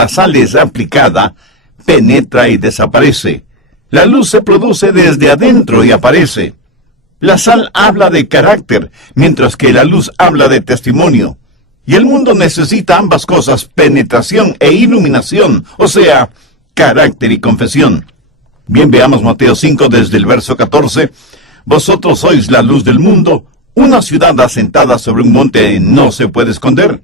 la sal es aplicada, penetra y desaparece. La luz se produce desde adentro y aparece. La sal habla de carácter, mientras que la luz habla de testimonio. Y el mundo necesita ambas cosas, penetración e iluminación, o sea, carácter y confesión. Bien, veamos Mateo 5 desde el verso 14. Vosotros sois la luz del mundo. Una ciudad asentada sobre un monte no se puede esconder.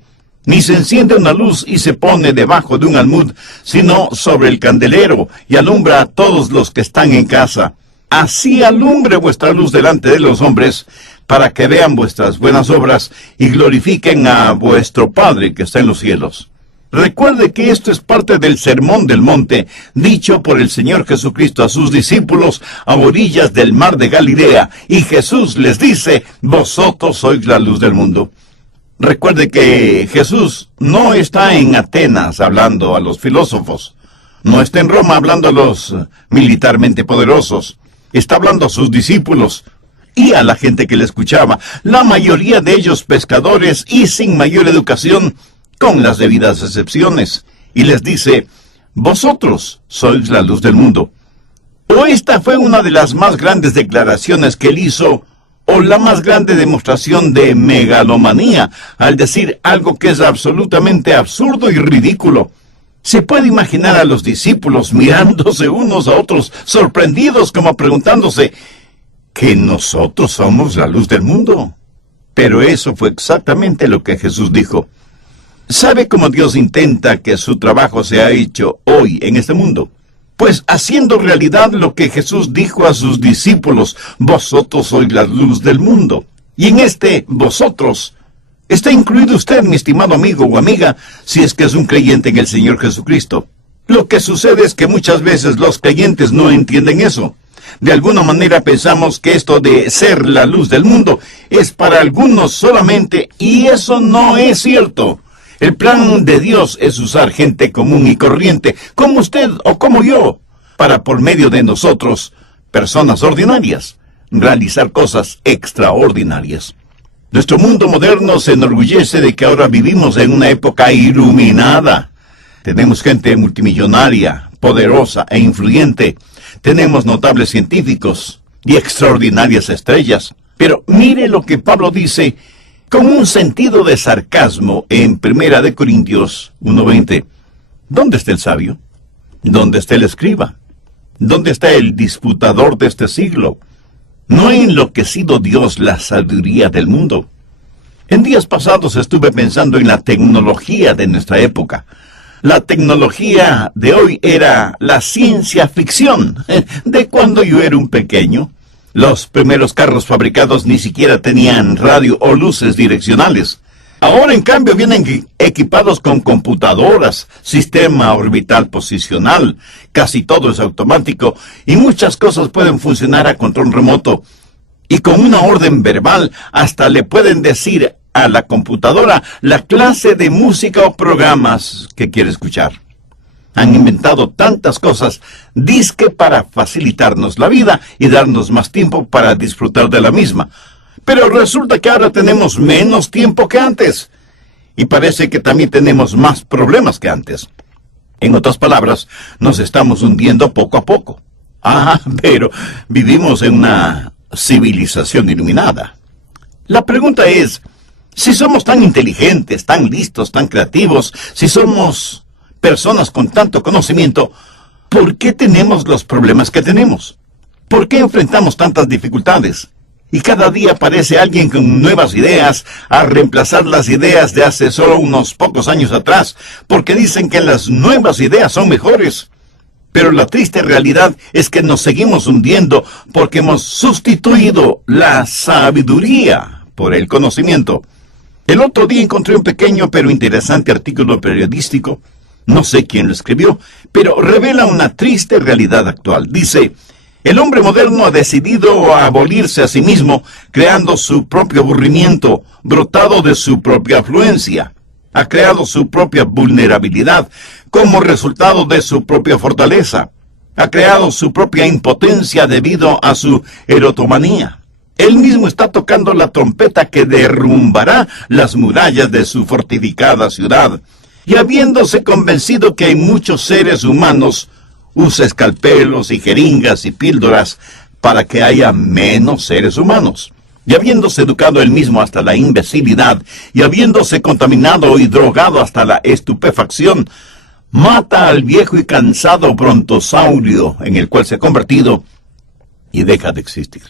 Ni se enciende una luz y se pone debajo de un almud, sino sobre el candelero, y alumbra a todos los que están en casa. Así alumbre vuestra luz delante de los hombres, para que vean vuestras buenas obras y glorifiquen a vuestro Padre que está en los cielos. Recuerde que esto es parte del Sermón del Monte, dicho por el Señor Jesucristo a sus discípulos a orillas del mar de Galilea, y Jesús les dice, vosotros sois la luz del mundo. Recuerde que Jesús no está en Atenas hablando a los filósofos, no está en Roma hablando a los militarmente poderosos, está hablando a sus discípulos y a la gente que le escuchaba, la mayoría de ellos pescadores y sin mayor educación, con las debidas excepciones, y les dice, vosotros sois la luz del mundo. O esta fue una de las más grandes declaraciones que él hizo, o la más grande demostración de megalomanía, al decir algo que es absolutamente absurdo y ridículo. Se puede imaginar a los discípulos mirándose unos a otros, sorprendidos como preguntándose, ¿que nosotros somos la luz del mundo? Pero eso fue exactamente lo que Jesús dijo. ¿Sabe cómo Dios intenta que su trabajo sea hecho hoy en este mundo? Pues haciendo realidad lo que Jesús dijo a sus discípulos, vosotros sois la luz del mundo. Y en este vosotros está incluido usted, mi estimado amigo o amiga, si es que es un creyente en el Señor Jesucristo. Lo que sucede es que muchas veces los creyentes no entienden eso. De alguna manera pensamos que esto de ser la luz del mundo es para algunos solamente, y eso no es cierto. El plan de Dios es usar gente común y corriente, como usted o como yo, para por medio de nosotros, personas ordinarias, realizar cosas extraordinarias. Nuestro mundo moderno se enorgullece de que ahora vivimos en una época iluminada. Tenemos gente multimillonaria, poderosa e influyente. Tenemos notables científicos y extraordinarias estrellas. Pero mire lo que Pablo dice con un sentido de sarcasmo en 1 Corintios 1:20. ¿Dónde está el sabio? ¿Dónde está el escriba? ¿Dónde está el disputador de este siglo? ¿No ha enloquecido Dios la sabiduría del mundo? En días pasados estuve pensando en la tecnología de nuestra época. La tecnología de hoy era la ciencia ficción de cuando yo era un pequeño. Los primeros carros fabricados ni siquiera tenían radio o luces direccionales. Ahora, en cambio, vienen equipados con computadoras, sistema orbital posicional, casi todo es automático, y muchas cosas pueden funcionar a control remoto. Y con una orden verbal, hasta le pueden decir a la computadora la clase de música o programas que quiere escuchar. Han inventado tantas cosas, dizque para facilitarnos la vida y darnos más tiempo para disfrutar de la misma. Pero resulta que ahora tenemos menos tiempo que antes. Y parece que también tenemos más problemas que antes. En otras palabras, nos estamos hundiendo poco a poco. Pero vivimos en una civilización iluminada. La pregunta es, si somos tan inteligentes, tan listos, tan creativos, si somos personas con tanto conocimiento, ¿por qué tenemos los problemas que tenemos? ¿Por qué enfrentamos tantas dificultades? Y cada día aparece alguien con nuevas ideas a reemplazar las ideas de hace solo unos pocos años atrás, porque dicen que las nuevas ideas son mejores. Pero la triste realidad es que nos seguimos hundiendo porque hemos sustituido la sabiduría por el conocimiento. El otro día encontré un pequeño pero interesante artículo periodístico. No sé quién lo escribió, pero revela una triste realidad actual. Dice, el hombre moderno ha decidido abolirse a sí mismo, creando su propio aburrimiento, brotado de su propia afluencia. Ha creado su propia vulnerabilidad como resultado de su propia fortaleza. Ha creado su propia impotencia debido a su erotomanía. Él mismo está tocando la trompeta que derrumbará las murallas de su fortificada ciudad. Y habiéndose convencido que hay muchos seres humanos, usa escalpelos y jeringas y píldoras para que haya menos seres humanos. Y habiéndose educado él mismo hasta la imbecilidad, y habiéndose contaminado y drogado hasta la estupefacción, mata al viejo y cansado brontosaurio en el cual se ha convertido y deja de existir.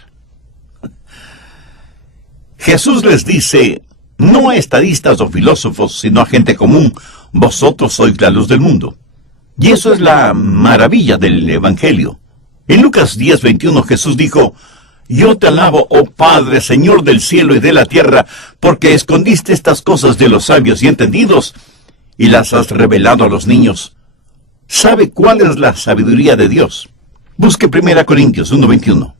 Jesús les dice, no a estadistas o filósofos, sino a gente común, vosotros sois la luz del mundo. Y eso es la maravilla del Evangelio. En Lucas 10:21 Jesús dijo, yo te alabo, oh Padre, Señor del cielo y de la tierra, porque escondiste estas cosas de los sabios y entendidos, y las has revelado a los niños. ¿Sabe cuál es la sabiduría de Dios? Busque 1 Corintios 1:21.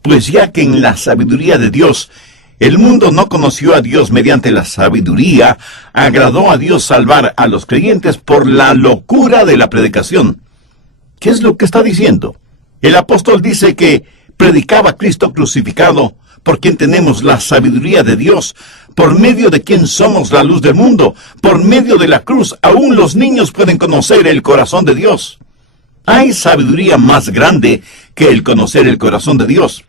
Pues ya que en la sabiduría de Dios, el mundo no conoció a Dios mediante la sabiduría, agradó a Dios salvar a los creyentes por la locura de la predicación. ¿Qué es lo que está diciendo? El apóstol dice que predicaba a Cristo crucificado, por quien tenemos la sabiduría de Dios, por medio de quien somos la luz del mundo, por medio de la cruz, aún los niños pueden conocer el corazón de Dios. Hay sabiduría más grande que el conocer el corazón de Dios.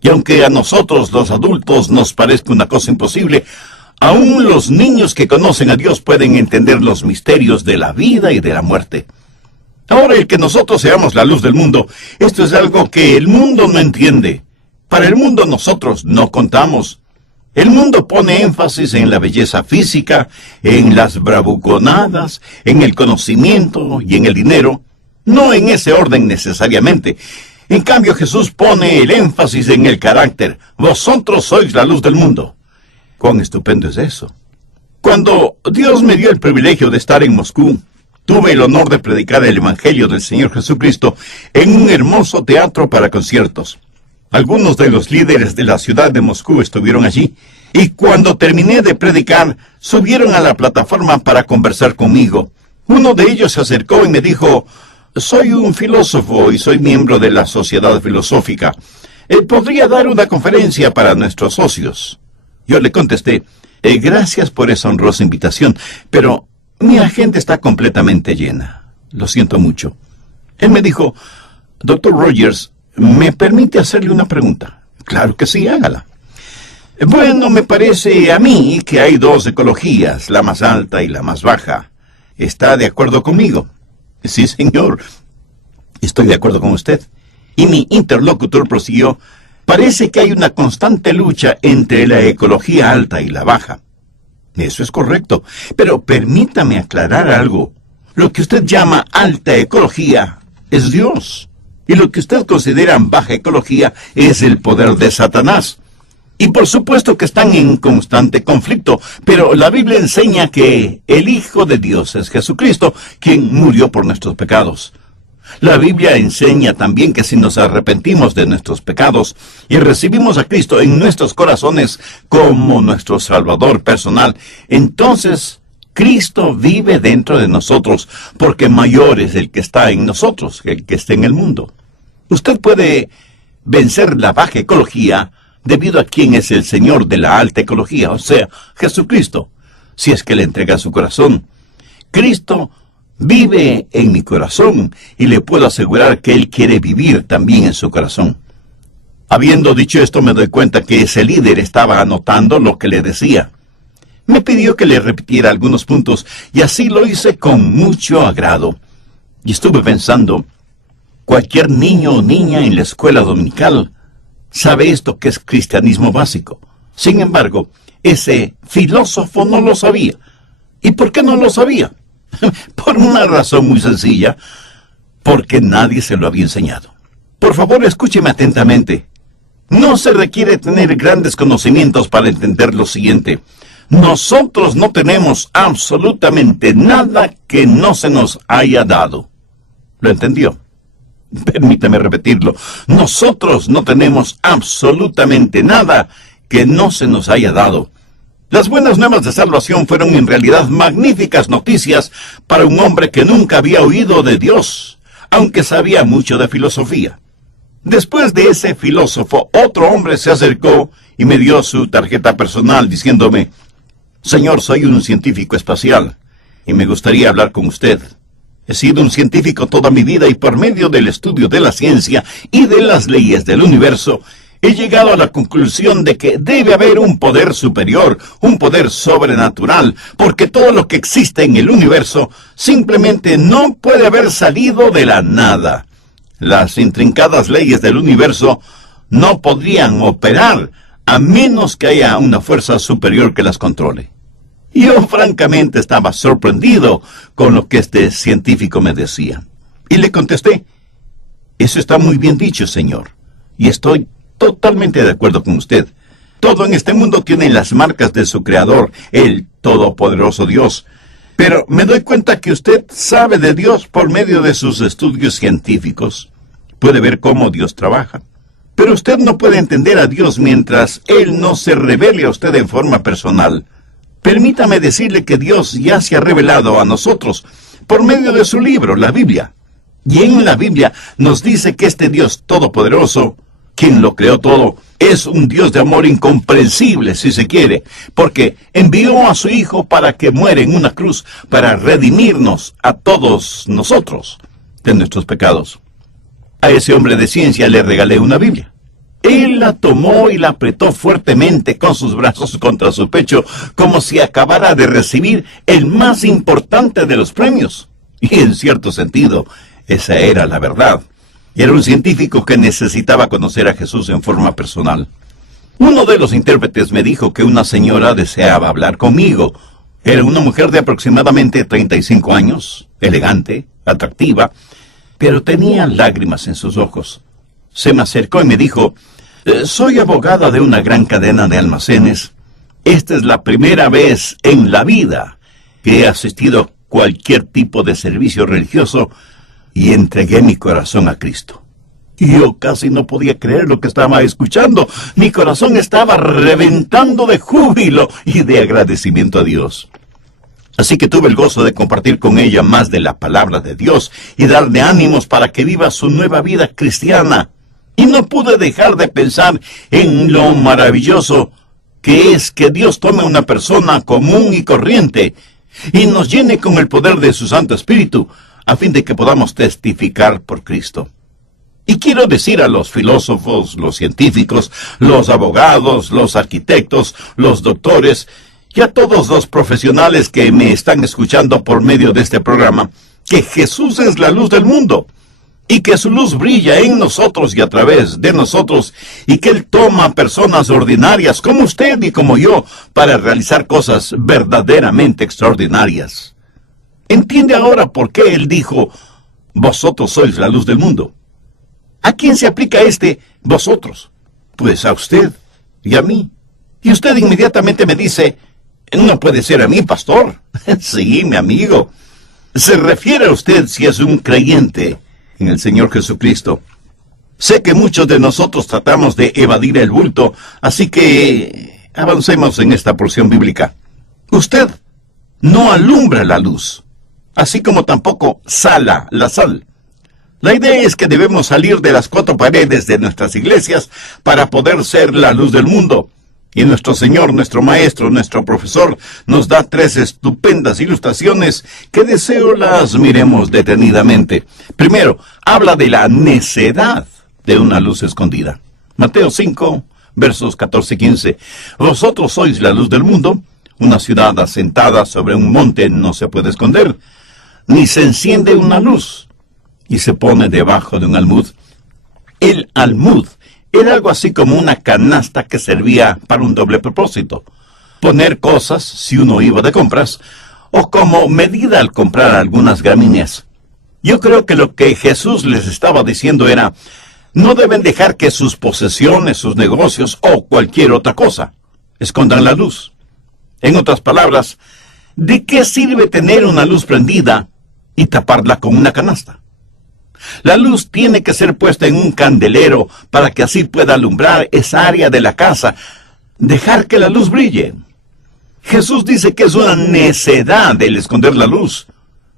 Y aunque a nosotros los adultos nos parezca una cosa imposible, aún los niños que conocen a Dios pueden entender los misterios de la vida y de la muerte. Ahora, el que nosotros seamos la luz del mundo, esto es algo que el mundo no entiende. Para el mundo nosotros no contamos. El mundo pone énfasis en la belleza física, en las bravuconadas, en el conocimiento y en el dinero, no en ese orden necesariamente. En cambio, Jesús pone el énfasis en el carácter. Vosotros sois la luz del mundo. ¡Cuán estupendo es eso! Cuando Dios me dio el privilegio de estar en Moscú, tuve el honor de predicar el Evangelio del Señor Jesucristo en un hermoso teatro para conciertos. Algunos de los líderes de la ciudad de Moscú estuvieron allí, y cuando terminé de predicar, subieron a la plataforma para conversar conmigo. Uno de ellos se acercó y me dijo, soy un filósofo y soy miembro de la Sociedad Filosófica. ¿Podría dar una conferencia para nuestros socios? Yo le contesté, gracias por esa honrosa invitación, pero mi agenda está completamente llena. Lo siento mucho. Él me dijo, Dr. Rogers, ¿me permite hacerle una pregunta? Claro que sí, hágala. Bueno, me parece a mí que hay dos ecologías, la más alta y la más baja. ¿Está de acuerdo conmigo? Sí, señor. Estoy de acuerdo con usted. Y mi interlocutor prosiguió, parece que hay una constante lucha entre la ecología alta y la baja. Eso es correcto, pero permítame aclarar algo. Lo que usted llama alta ecología es Dios, y lo que usted considera baja ecología es el poder de Satanás. Y por supuesto que están en constante conflicto, pero la Biblia enseña que el Hijo de Dios es Jesucristo, quien murió por nuestros pecados. La Biblia enseña también que si nos arrepentimos de nuestros pecados y recibimos a Cristo en nuestros corazones como nuestro Salvador personal, entonces Cristo vive dentro de nosotros, porque mayor es el que está en nosotros que el que está en el mundo. Usted puede vencer la baja ecología debido a quien es el Señor de la alta ecología, o sea, Jesucristo, si es que le entrega su corazón. Cristo vive en mi corazón y le puedo asegurar que Él quiere vivir también en su corazón. Habiendo dicho esto, me doy cuenta que ese líder estaba anotando lo que le decía. Me pidió que le repitiera algunos puntos y así lo hice con mucho agrado. Y estuve pensando, cualquier niño o niña en la escuela dominical sabe esto que es cristianismo básico. Sin embargo, ese filósofo no lo sabía. ¿Y por qué no lo sabía? Por una razón muy sencilla, porque nadie se lo había enseñado. Por favor, escúcheme atentamente. No se requiere tener grandes conocimientos para entender lo siguiente. Nosotros no tenemos absolutamente nada que no se nos haya dado. ¿Lo entendió? Permítame repetirlo. Nosotros no tenemos absolutamente nada que no se nos haya dado. Las buenas nuevas de salvación fueron en realidad magníficas noticias para un hombre que nunca había oído de Dios, aunque sabía mucho de filosofía. Después de ese filósofo, otro hombre se acercó y me dio su tarjeta personal diciéndome, Señor, soy un científico espacial. y me gustaría hablar con usted. He sido un científico toda mi vida y por medio del estudio de la ciencia y de las leyes del universo, he llegado a la conclusión de que debe haber un poder superior, un poder sobrenatural, porque todo lo que existe en el universo simplemente no puede haber salido de la nada. Las intrincadas leyes del universo no podrían operar a menos que haya una fuerza superior que las controle. Yo francamente estaba sorprendido con lo que este científico me decía. Y le contesté, eso está muy bien dicho, señor, y estoy totalmente de acuerdo con usted. Todo en este mundo tiene las marcas de su creador, el todopoderoso Dios. Pero me doy cuenta que usted sabe de Dios por medio de sus estudios científicos. Puede ver cómo Dios trabaja. Pero usted no puede entender a Dios mientras Él no se revele a usted en forma personal. Permítame decirle que Dios ya se ha revelado a nosotros por medio de su libro, la Biblia. Y en la Biblia nos dice que este Dios todopoderoso, quien lo creó todo, es un Dios de amor incomprensible, si se quiere, porque envió a su Hijo para que muera en una cruz, para redimirnos a todos nosotros de nuestros pecados. A ese hombre de ciencia le regalé una Biblia. Él la tomó y la apretó fuertemente con sus brazos contra su pecho, como si acabara de recibir el más importante de los premios. Y en cierto sentido, esa era la verdad. Era un científico que necesitaba conocer a Jesús en forma personal. Uno de los intérpretes me dijo que una señora deseaba hablar conmigo. Era una mujer de aproximadamente 35 años, elegante, atractiva, pero tenía lágrimas en sus ojos. Se me acercó y me dijo, soy abogada de una gran cadena de almacenes. Esta es la primera vez en la vida que he asistido a cualquier tipo de servicio religioso y entregué mi corazón a Cristo. Yo casi no podía creer lo que estaba escuchando. Mi corazón estaba reventando de júbilo y de agradecimiento a Dios. Así que tuve el gozo de compartir con ella más de la palabra de Dios y darle ánimos para que viva su nueva vida cristiana. Y no pude dejar de pensar en lo maravilloso que es que Dios tome a una persona común y corriente y nos llene con el poder de su Santo Espíritu, a fin de que podamos testificar por Cristo. Y quiero decir a los filósofos, los científicos, los abogados, los arquitectos, los doctores, y a todos los profesionales que me están escuchando por medio de este programa, que Jesús es la luz del mundo, y que su luz brilla en nosotros y a través de nosotros, y que Él toma a personas ordinarias como usted y como yo, para realizar cosas verdaderamente extraordinarias. ¿Entiende ahora por qué Él dijo, vosotros sois la luz del mundo? ¿A quién se aplica vosotros? Pues a usted y a mí. Y usted inmediatamente me dice, no puede ser a mí, pastor. Sí, mi amigo. Se refiere a usted si es un creyente en el Señor Jesucristo. Sé que muchos de nosotros tratamos de evadir el bulto, así que avancemos en esta porción bíblica. Usted no alumbra la luz, así como tampoco sala la sal. La idea es que debemos salir de las cuatro paredes de nuestras iglesias para poder ser la luz del mundo. Y nuestro Señor, nuestro Maestro, nuestro Profesor, nos da 3 estupendas ilustraciones que deseo las miremos detenidamente. Primero, habla de la necedad de una luz escondida. Mateo 5, versos 14 y 15. Vosotros sois la luz del mundo. Una ciudad asentada sobre un monte no se puede esconder, ni se enciende una luz y se pone debajo de un almud. El almud era algo así como una canasta que servía para un doble propósito: poner cosas si uno iba de compras, o como medida al comprar algunas gramíneas. Yo creo que lo que Jesús les estaba diciendo era, no deben dejar que sus posesiones, sus negocios o cualquier otra cosa escondan la luz. En otras palabras, ¿de qué sirve tener una luz prendida y taparla con una canasta? La luz tiene que ser puesta en un candelero para que así pueda alumbrar esa área de la casa, dejar que la luz brille. Jesús dice que es una necedad el esconder la luz.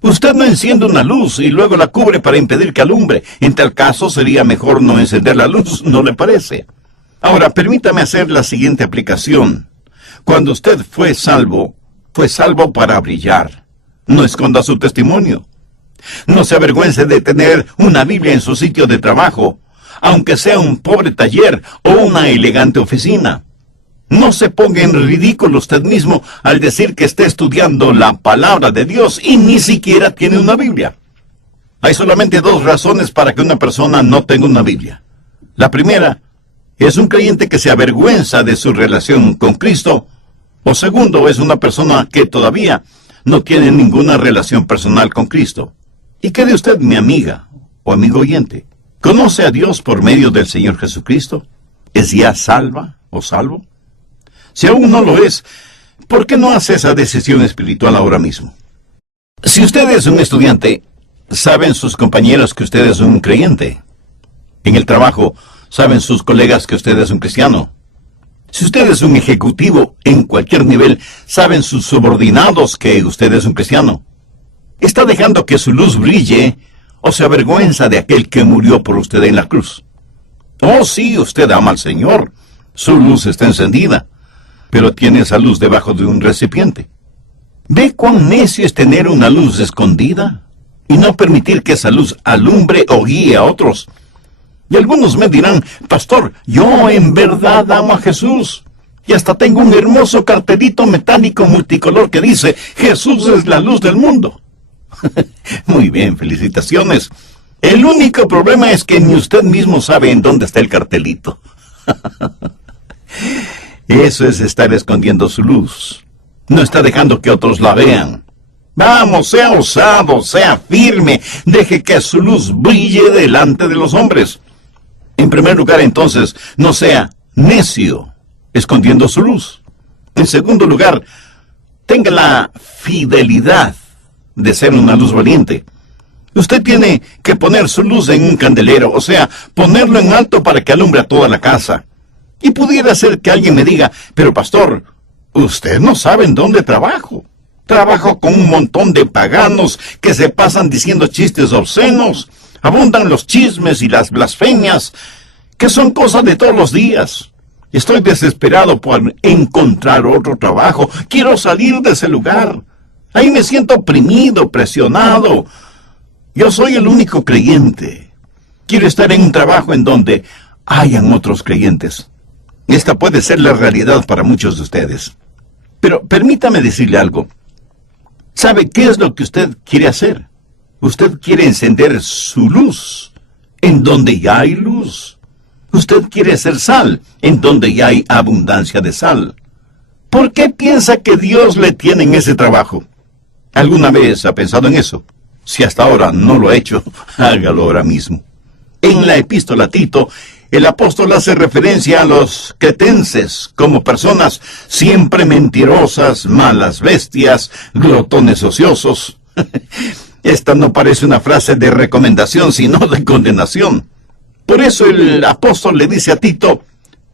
Usted no enciende una luz y luego la cubre para impedir que alumbre. En tal caso sería mejor no encender la luz, ¿no le parece? Ahora, permítame hacer la siguiente aplicación. Cuando usted fue salvo para brillar. No esconda su testimonio. No se avergüence de tener una Biblia en su sitio de trabajo, aunque sea un pobre taller o una elegante oficina. No se ponga en ridículo usted mismo al decir que está estudiando la palabra de Dios y ni siquiera tiene una Biblia. Hay solamente dos razones para que una persona no tenga una Biblia. La primera es un creyente que se avergüenza de su relación con Cristo, o segundo es una persona que todavía no tiene ninguna relación personal con Cristo. ¿Y qué de usted, mi amiga o amigo oyente? ¿Conoce a Dios por medio del Señor Jesucristo? ¿Es ya salva o salvo? Si aún no lo es, ¿por qué no hace esa decisión espiritual ahora mismo? Si usted es un estudiante, saben sus compañeros que usted es un creyente. En el trabajo, saben sus colegas que usted es un cristiano. Si usted es un ejecutivo en cualquier nivel, saben sus subordinados que usted es un cristiano. ¿Está dejando que su luz brille o se avergüenza de aquel que murió por usted en la cruz? Oh, sí, usted ama al Señor. Su luz está encendida, pero tiene esa luz debajo de un recipiente. ¿Ve cuán necio es tener una luz escondida y no permitir que esa luz alumbre o guíe a otros? Y algunos me dirán, pastor, yo en verdad amo a Jesús. Y hasta tengo un hermoso cartelito metálico multicolor que dice, Jesús es la luz del mundo. Muy bien, felicitaciones. El único problema es que ni usted mismo sabe en dónde está el cartelito. Eso es estar escondiendo su luz. No está dejando que otros la vean. Vamos, sea osado, sea firme. Deje que su luz brille delante de los hombres. En primer lugar, entonces, no sea necio, escondiendo su luz. En segundo lugar, tenga la fidelidad de ser una luz valiente. Usted tiene que poner su luz en un candelero, o sea, ponerlo en alto para que alumbre a toda la casa. Y pudiera ser que alguien me diga, pero pastor, usted no sabe en dónde trabajo. Trabajo con un montón de paganos que se pasan diciendo chistes obscenos. Abundan los chismes y las blasfemias, que son cosas de todos los días. Estoy desesperado por encontrar otro trabajo. Quiero salir de ese lugar. Ahí me siento oprimido, presionado. Yo soy el único creyente. Quiero estar en un trabajo en donde hayan otros creyentes. Esta puede ser la realidad para muchos de ustedes. Pero permítame decirle algo. ¿Sabe qué es lo que usted quiere hacer? Usted quiere encender su luz en donde ya hay luz. Usted quiere ser sal en donde ya hay abundancia de sal. ¿Por qué piensa que Dios le tiene en ese trabajo? ¿Alguna vez ha pensado en eso? Si hasta ahora no lo ha hecho, hágalo ahora mismo. En la epístola a Tito, el apóstol hace referencia a los cretenses como personas siempre mentirosas, malas bestias, glotones ociosos. Esta no parece una frase de recomendación, sino de condenación. Por eso el apóstol le dice a Tito,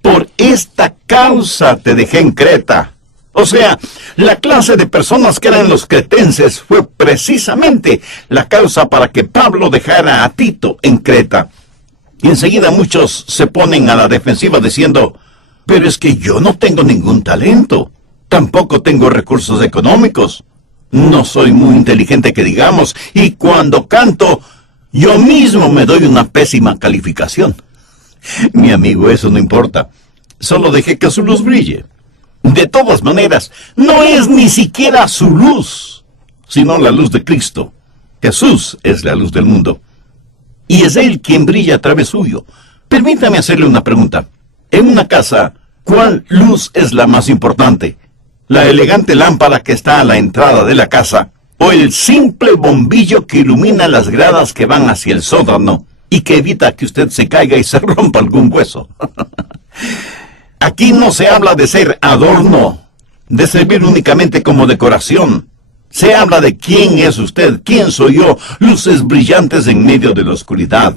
por esta causa te dejé en Creta. O sea, la clase de personas que eran los cretenses fue precisamente la causa para que Pablo dejara a Tito en Creta. Y enseguida muchos se ponen a la defensiva diciendo, pero es que yo no tengo ningún talento, tampoco tengo recursos económicos, no soy muy inteligente que digamos, y cuando canto, yo mismo me doy una pésima calificación. Mi amigo, eso no importa, solo deje que su luz brille. De todas maneras, no es ni siquiera su luz, sino la luz de Cristo. Jesús es la luz del mundo. Y es Él quien brilla a través suyo. Permítame hacerle una pregunta. En una casa, ¿cuál luz es la más importante? ¿La elegante lámpara que está a la entrada de la casa? ¿O el simple bombillo que ilumina las gradas que van hacia el sótano y que evita que usted se caiga y se rompa algún hueso? Aquí no se habla de ser adorno, de servir únicamente como decoración. Se habla de quién es usted, quién soy yo, luces brillantes en medio de la oscuridad.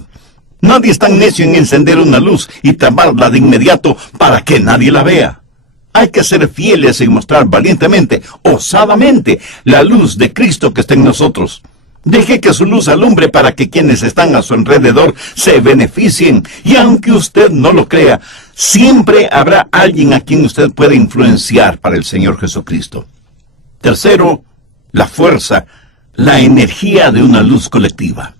Nadie es tan necio en encender una luz y taparla de inmediato para que nadie la vea. Hay que ser fieles en mostrar valientemente, osadamente, la luz de Cristo que está en nosotros. Deje que su luz alumbre para que quienes están a su alrededor se beneficien. Y aunque usted no lo crea, siempre habrá alguien a quien usted pueda influenciar para el Señor Jesucristo. Tercero, la fuerza la energía de una luz colectiva.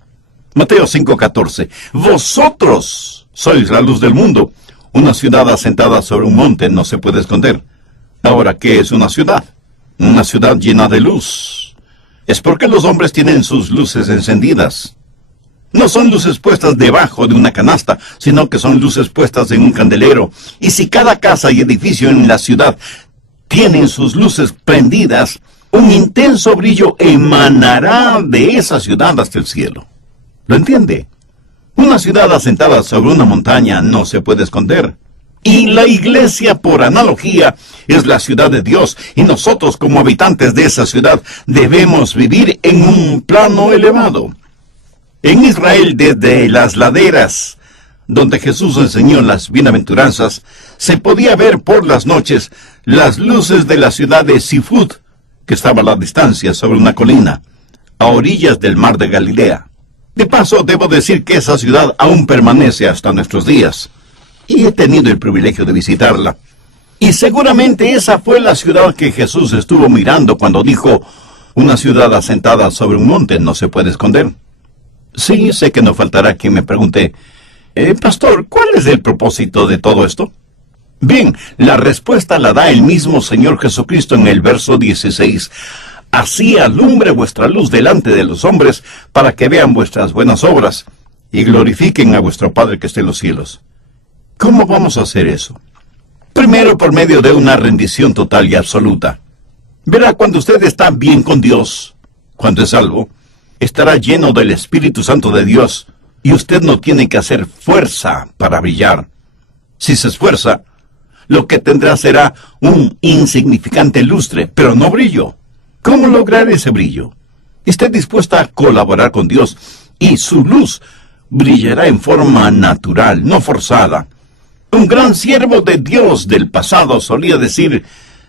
Mateo 5:14. Vosotros sois la luz del mundo. Una ciudad asentada sobre un monte no se puede esconder. Ahora, ¿qué es una ciudad? Una ciudad llena de luz. Es porque los hombres tienen sus luces encendidas. No son luces puestas debajo de una canasta, sino que son luces puestas en un candelero. Y si cada casa y edificio en la ciudad tienen sus luces prendidas, un intenso brillo emanará de esa ciudad hasta el cielo. ¿Lo entiende? Una ciudad asentada sobre una montaña no se puede esconder. Y la iglesia, por analogía, es la ciudad de Dios. Y nosotros, como habitantes de esa ciudad, debemos vivir en un plano elevado. En Israel, desde las laderas, donde Jesús enseñó las bienaventuranzas, se podía ver por las noches las luces de la ciudad de Sifut, que estaba a la distancia sobre una colina, a orillas del mar de Galilea. De paso, debo decir que esa ciudad aún permanece hasta nuestros días, y he tenido el privilegio de visitarla. Y seguramente esa fue la ciudad que Jesús estuvo mirando cuando dijo, una ciudad asentada sobre un monte no se puede esconder. Sí, sé que no faltará quien me pregunte, Pastor, ¿cuál es el propósito de todo esto? Bien, la respuesta la da el mismo Señor Jesucristo en el verso 16. Así alumbre vuestra luz delante de los hombres, para que vean vuestras buenas obras, y glorifiquen a vuestro Padre que está en los cielos. ¿Cómo vamos a hacer eso? Primero, por medio de una rendición total y absoluta. Verá, cuando usted está bien con Dios, cuando es salvo, estará lleno del Espíritu Santo de Dios, y usted no tiene que hacer fuerza para brillar. Si se esfuerza, lo que tendrá será un insignificante lustre, pero no brillo. ¿Cómo lograr ese brillo? Esté dispuesta a colaborar con Dios, y su luz brillará en forma natural, no forzada. Un gran siervo de Dios del pasado solía decir,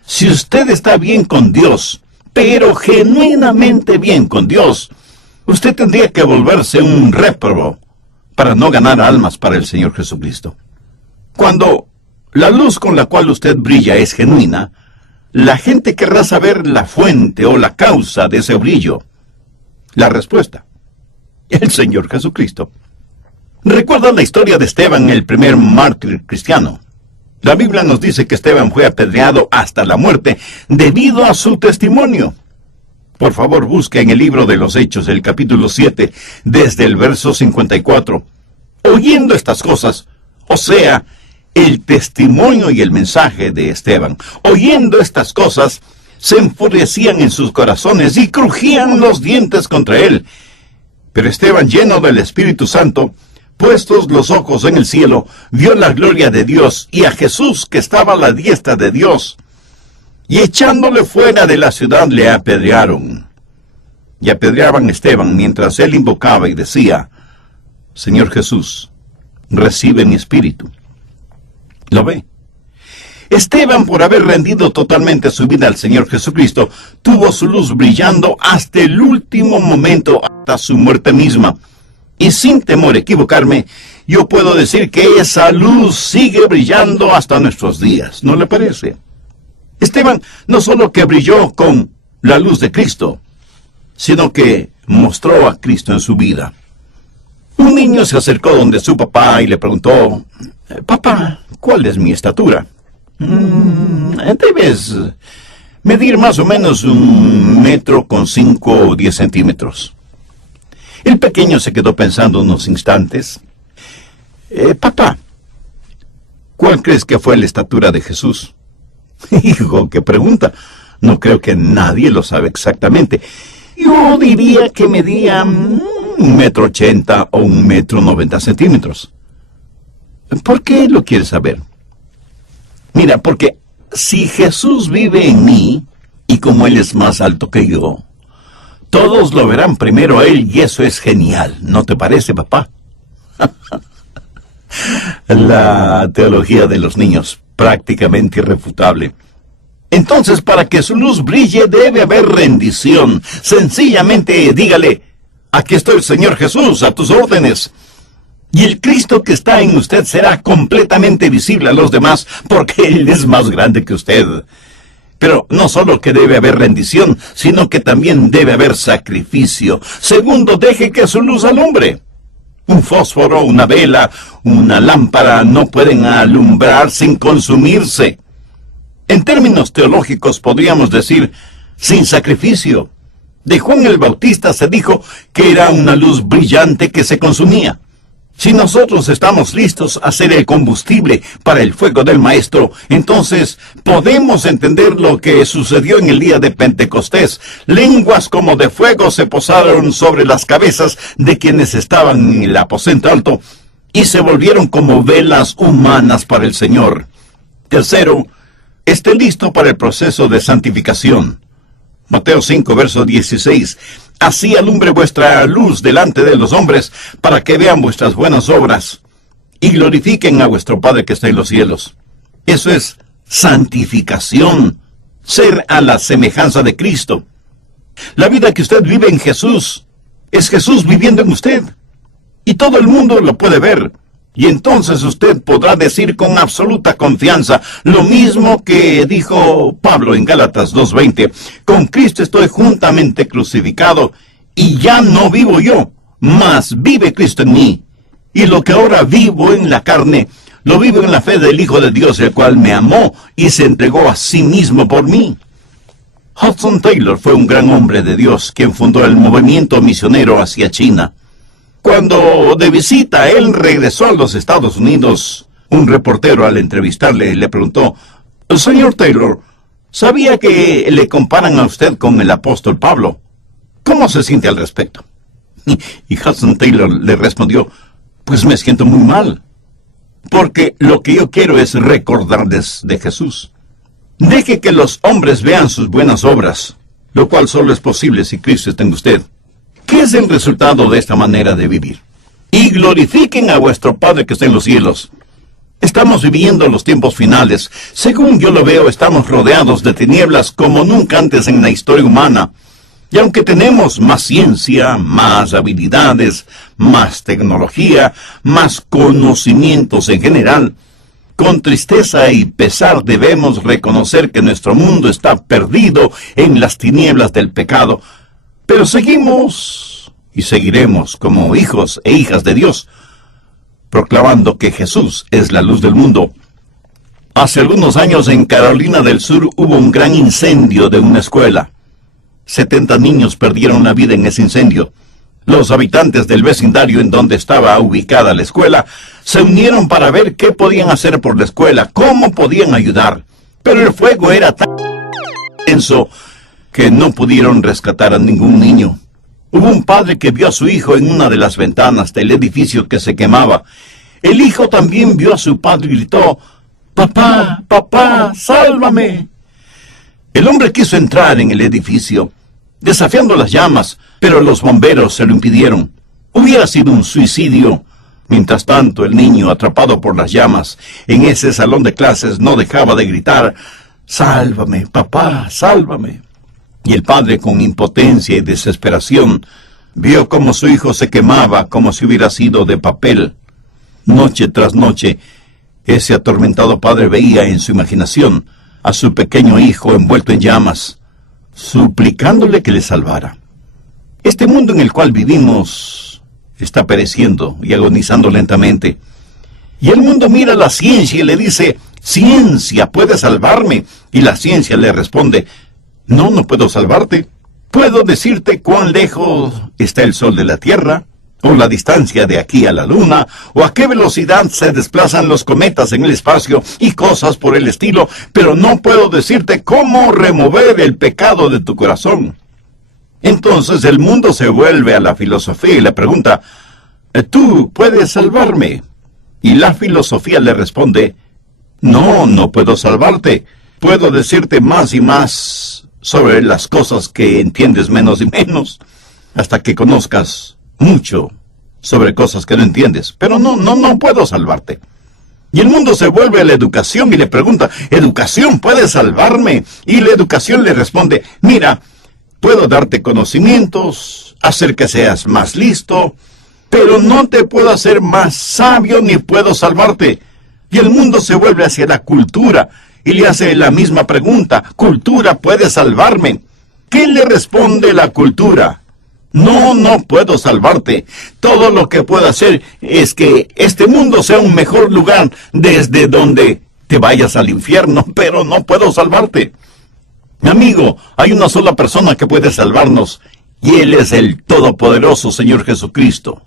si usted está bien con Dios, pero genuinamente bien con Dios, usted tendría que volverse un réprobo para no ganar almas para el Señor Jesucristo. Cuando la luz con la cual usted brilla es genuina, la gente querrá saber la fuente o la causa de ese brillo. La respuesta: el Señor Jesucristo. ¿Recuerdan la historia de Esteban, el primer mártir cristiano? La Biblia nos dice que Esteban fue apedreado hasta la muerte debido a su testimonio. Por favor, busque en el libro de los Hechos, el capítulo 7, desde el verso 54. Oyendo estas cosas, o sea, el testimonio y el mensaje de Esteban, oyendo estas cosas, se enfurecían en sus corazones y crujían los dientes contra él. Pero Esteban, lleno del Espíritu Santo, puestos los ojos en el cielo, vio la gloria de Dios y a Jesús que estaba a la diestra de Dios. Y echándole fuera de la ciudad le apedrearon. Y apedreaban a Esteban mientras él invocaba y decía, Señor Jesús, recibe mi espíritu. ¿Lo ve? Esteban, por haber rendido totalmente su vida al Señor Jesucristo, tuvo su luz brillando hasta el último momento, hasta su muerte misma. Y sin temor a equivocarme, yo puedo decir que esa luz sigue brillando hasta nuestros días. ¿No le parece? Esteban no solo que brilló con la luz de Cristo, sino que mostró a Cristo en su vida. Un niño se acercó donde su papá y le preguntó, Papá, ¿cuál es mi estatura? Debes medir más o menos 1 metro con 5 o 10 centímetros. El pequeño se quedó pensando unos instantes. Papá, ¿cuál crees que fue la estatura de Jesús? Hijo, qué pregunta. No creo que nadie lo sabe exactamente. Yo diría que medía 1,80 m o 1,90 m. ¿Por qué lo quieres saber? Mira, porque si Jesús vive en mí, y como Él es más alto que yo, todos lo verán primero a Él, y eso es genial. ¿No te parece, papá? La teología de los niños, prácticamente irrefutable. Entonces, para que su luz brille, debe haber rendición. Sencillamente, dígale, aquí estoy, Señor Jesús, a tus órdenes. Y el Cristo que está en usted será completamente visible a los demás, porque Él es más grande que usted. Pero no solo que debe haber rendición, sino que también debe haber sacrificio. Segundo, deje que su luz alumbre. Un fósforo, una vela, una lámpara no pueden alumbrar sin consumirse. En términos teológicos podríamos decir, sin sacrificio. De Juan el Bautista se dijo que era una luz brillante que se consumía. Si nosotros estamos listos a ser el combustible para el fuego del Maestro, entonces podemos entender lo que sucedió en el día de Pentecostés. Lenguas como de fuego se posaron sobre las cabezas de quienes estaban en el aposento alto y se volvieron como velas humanas para el Señor. Tercero, esté listo para el proceso de santificación. Mateo 5, verso 16. Así alumbre vuestra luz delante de los hombres, para que vean vuestras buenas obras y glorifiquen a vuestro Padre que está en los cielos. Eso es santificación, ser a la semejanza de Cristo. La vida que usted vive en Jesús, es Jesús viviendo en usted. Y todo el mundo lo puede ver. Y entonces usted podrá decir con absoluta confianza lo mismo que dijo Pablo en Gálatas 2:20. Con Cristo estoy juntamente crucificado, y ya no vivo yo, mas vive Cristo en mí. Y lo que ahora vivo en la carne, lo vivo en la fe del Hijo de Dios, el cual me amó y se entregó a sí mismo por mí. Hudson Taylor fue un gran hombre de Dios, quien fundó el movimiento misionero hacia China. Cuando de visita él regresó a los Estados Unidos, un reportero al entrevistarle le preguntó, «Señor Taylor, ¿sabía que le comparan a usted con el apóstol Pablo? ¿Cómo se siente al respecto?» Y Hudson Taylor le respondió, «Pues me siento muy mal, porque lo que yo quiero es recordarles de Jesús. Deje que los hombres vean sus buenas obras, lo cual solo es posible si Cristo está en usted. ¿Qué es el resultado de esta manera de vivir? Y glorifiquen a vuestro Padre que está en los cielos». Estamos viviendo los tiempos finales. Según yo lo veo, estamos rodeados de tinieblas como nunca antes en la historia humana. Y aunque tenemos más ciencia, más habilidades, más tecnología, más conocimientos en general, con tristeza y pesar debemos reconocer que nuestro mundo está perdido en las tinieblas del pecado. Pero seguimos y seguiremos como hijos e hijas de Dios, proclamando que Jesús es la luz del mundo. Hace algunos años en Carolina del Sur hubo un gran incendio de una escuela. 70 niños perdieron la vida en ese incendio. Los habitantes del vecindario en donde estaba ubicada la escuela se unieron para ver qué podían hacer por la escuela, cómo podían ayudar. Pero el fuego era tan intenso que no pudieron rescatar a ningún niño. Hubo un padre que vio a su hijo en una de las ventanas del edificio que se quemaba. El hijo también vio a su padre y gritó, «Papá, papá, sálvame». El hombre quiso entrar en el edificio, desafiando las llamas, pero los bomberos se lo impidieron. Hubiera sido un suicidio. Mientras tanto, el niño, atrapado por las llamas, en ese salón de clases no dejaba de gritar, «Sálvame, papá, sálvame». Y el padre, con impotencia y desesperación, vio cómo su hijo se quemaba como si hubiera sido de papel. Noche tras noche, ese atormentado padre veía en su imaginación a su pequeño hijo envuelto en llamas, suplicándole que le salvara. Este mundo en el cual vivimos está pereciendo y agonizando lentamente. Y el mundo mira a la ciencia y le dice, «Ciencia, puede salvarme». Y la ciencia le responde, «No, no puedo salvarte. Puedo decirte cuán lejos está el sol de la Tierra, o la distancia de aquí a la Luna, o a qué velocidad se desplazan los cometas en el espacio, y cosas por el estilo, pero no puedo decirte cómo remover el pecado de tu corazón». Entonces el mundo se vuelve a la filosofía y le pregunta, «¿Tú puedes salvarme?» Y la filosofía le responde, «No, no puedo salvarte. Puedo decirte más y más sobre las cosas que entiendes menos y menos, hasta que conozcas mucho sobre cosas que no entiendes. Pero no puedo salvarte». Y el mundo se vuelve a la educación y le pregunta, «¿Educación puede salvarme?» Y la educación le responde, «Mira, puedo darte conocimientos, hacer que seas más listo, pero no te puedo hacer más sabio ni puedo salvarte». Y el mundo se vuelve hacia la cultura y le hace la misma pregunta: ¿cultura puede salvarme? ¿Qué le responde la cultura? No, no puedo salvarte. Todo lo que puedo hacer es que este mundo sea un mejor lugar desde donde te vayas al infierno, pero no puedo salvarte. Mi amigo, hay una sola persona que puede salvarnos, y Él es el todopoderoso Señor Jesucristo,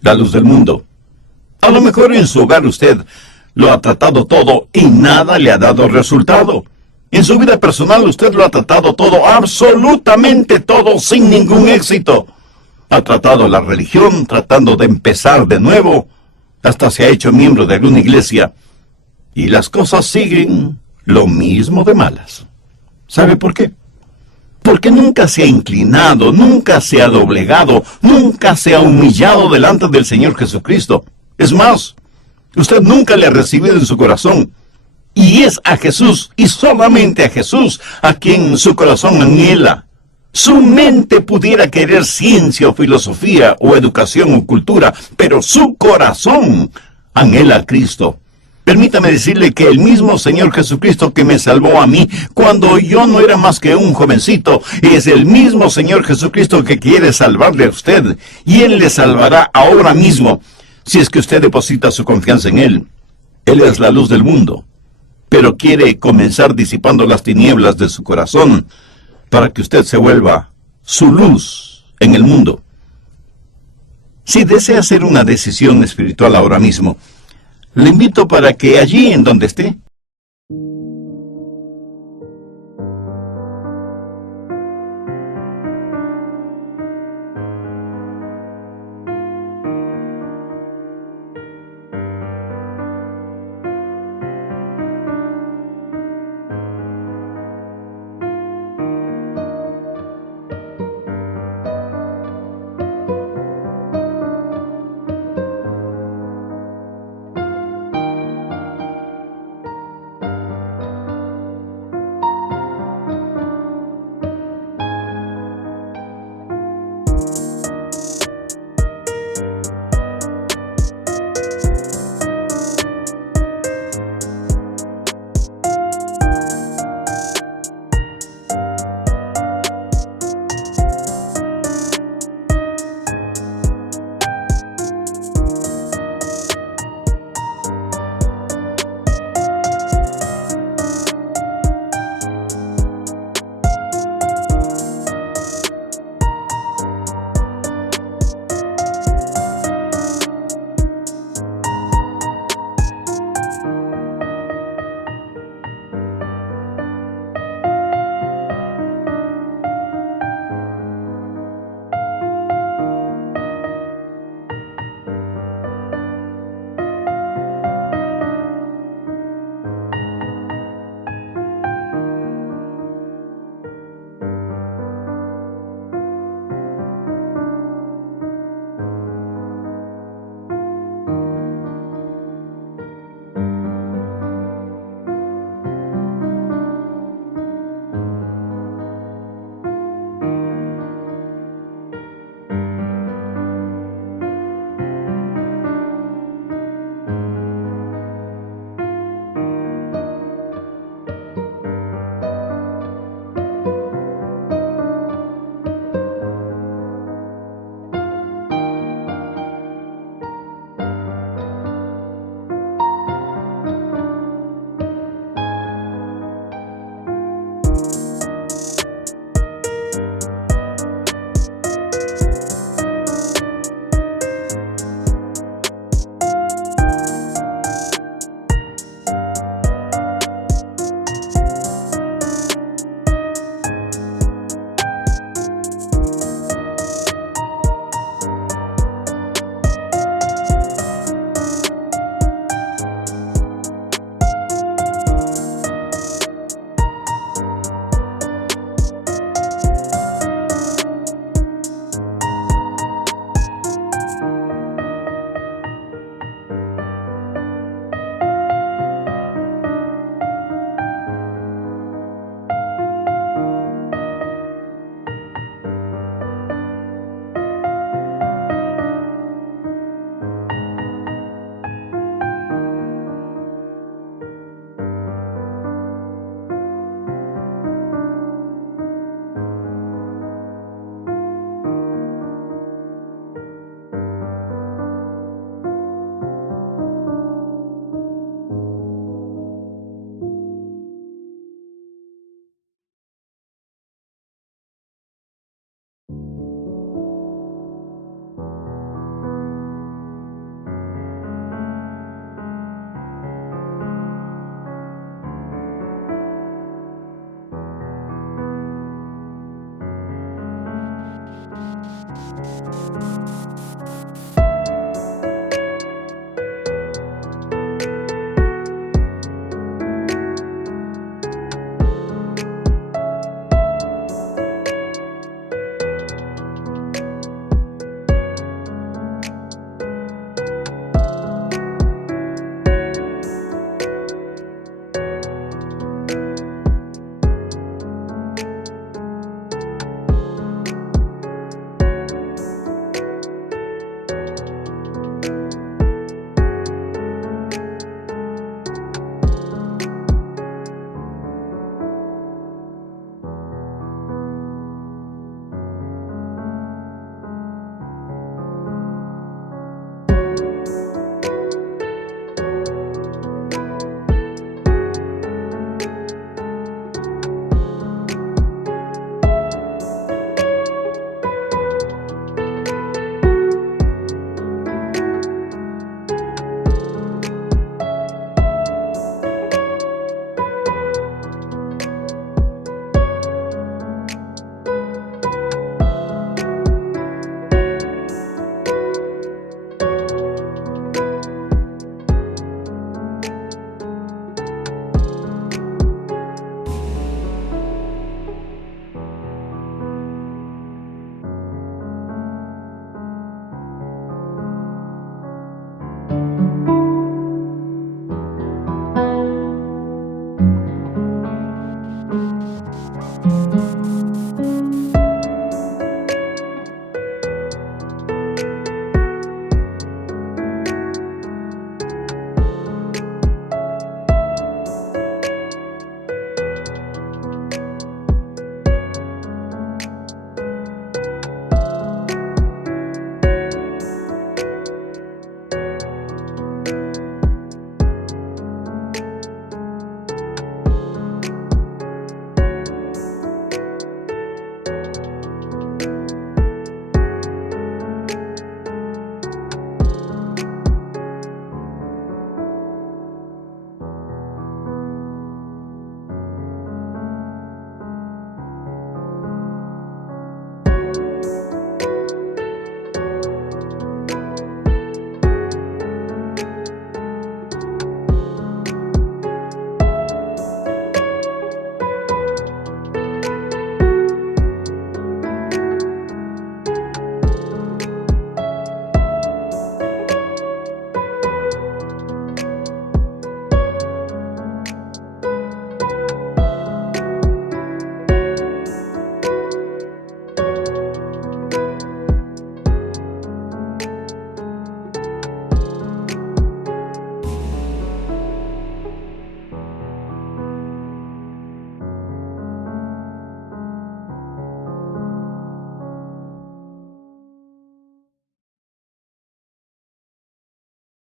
la luz del mundo. A lo mejor en su hogar usted lo ha tratado todo y nada le ha dado resultado. En su vida personal usted lo ha tratado todo, absolutamente todo, sin ningún éxito. Ha tratado la religión, tratando de empezar de nuevo. Hasta se ha hecho miembro de alguna iglesia. Y las cosas siguen lo mismo de malas. ¿Sabe por qué? Porque nunca se ha inclinado, nunca se ha doblegado, nunca se ha humillado delante del Señor Jesucristo. Es más, usted nunca le ha recibido en su corazón. Y es a Jesús, y solamente a Jesús, a quien su corazón anhela. Su mente pudiera querer ciencia o filosofía o educación o cultura, pero su corazón anhela a Cristo. Permítame decirle que el mismo Señor Jesucristo que me salvó a mí cuando yo no era más que un jovencito, es el mismo Señor Jesucristo que quiere salvarle a usted, y Él le salvará ahora mismo, si es que usted deposita su confianza en Él. Él es la luz del mundo, pero quiere comenzar disipando las tinieblas de su corazón para que usted se vuelva su luz en el mundo. Si desea hacer una decisión espiritual ahora mismo, le invito para que allí en donde esté,